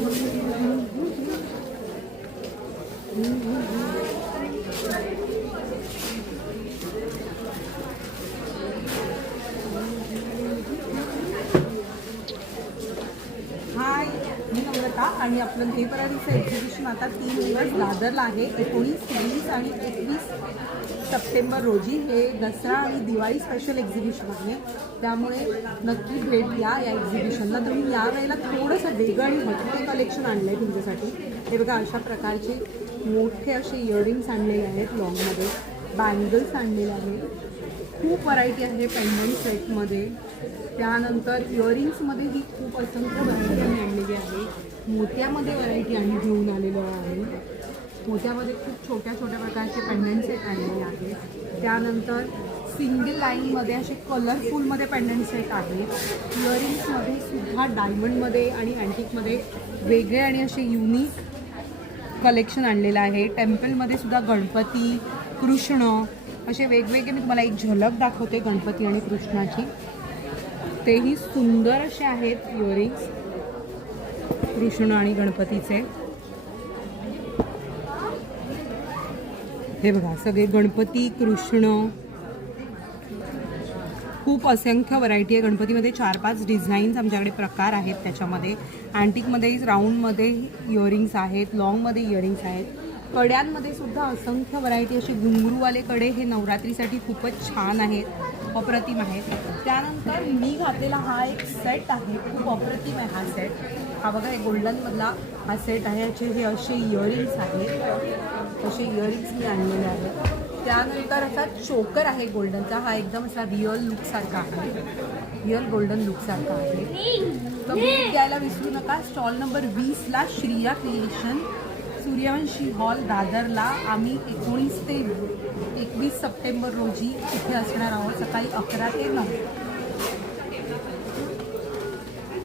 हाय, मी नम्रता आणि आपलं नेपराडीचं एक्झिबिशन आता 3 दिवस दादरला आहे. 19, 20 आणि 21 सप्टेंबर रोजी हे दसरा आणि दिवाळी स्पेशल एक्झिबिशन आहे. त्यामुळे नक्की भेट द्या या एक्झिबिशनला. तर मी यावेळेला थोडंसं वेगळं आणि हटके कलेक्शन आणलं आहे तुमच्यासाठी. हे बघा, अशा प्रकारचे मोठे असे इयरिंग्स आणलेले आहेत लॉंगमध्ये, बँगल्स आणलेले आहेत. खूप व्हरायटी आहे पेंडंट सेटमध्ये. त्यानंतर इयरिंग्समध्ये ही खूप असंख्य व्हरायटी आम्ही आणलेली आहे. मोत्यामध्ये व्हरायटी आम्ही घेऊन आलेलो आहे. मोत्यामध्ये खूप छोट्या छोट्या प्रकारचे पेंडंट सेट आणलेले आहेत. त्यानंतर सिंगल लाईनमध्ये असे कलरफुलमध्ये पेंडंट सेट आहेत. इयरिंग्समध्ये सुद्धा डायमंडमध्ये आणि अँटिकमध्ये वेगळे आणि असे युनिक कलेक्शन आणलेलं आहे. टेम्पलमध्ये सुद्धा गणपती, कृष्ण असे वेगवेगळे मी तुम्हाला एक झलक दाखवते गणपती आणि कृष्णाची. तेही सुंदर असे आहेत इयरिंग्स कृष्ण आणि गणपतीचे. हे बघा, सगळे गणपती, कृष्ण, खूप असंख्य व्हरायटी आहे. गणपतीमध्ये 4-5 डिझाईन्स आमच्याकडे प्रकार आहेत. त्याच्यामध्ये अँटिकमध्ये, राऊंडमध्ये इयरिंग्स आहेत, लॉंगमध्ये इयरिंग्स आहेत. कड्यांमध्ये सुद्धा असंख्य व्हरायटी, असे घुंगरूवाले कडे हे नवरात्रीसाठी खूपच छान आहेत, अप्रतिम आहेत. त्यानंतर मी घातलेला हा एक सेट आहे, खूप अप्रतिम आहे हा सेट. हा बघा, एक गोल्डनमधला हा सेट आहे. याचे हे असे इयरिंग्स आहेत, असे इयरिंग्स मी आणलेले आहेत. त्यानंतर असा चोकर आहे गोल्डनचा. हा एकदम असा रिअल लुकसारखा आहे, रिअल गोल्डन लुकसारखा आहे. तर भेट द्यायला विसरू नका. स्टॉल नंबर 20ला श्रिया क्रिएशन, सूर्यवंशी हॉल, दादरला. आम्ही 19 ते 21 सप्टेंबर रोजी इथे असणार आहोत, सकाळी 11 ते 9.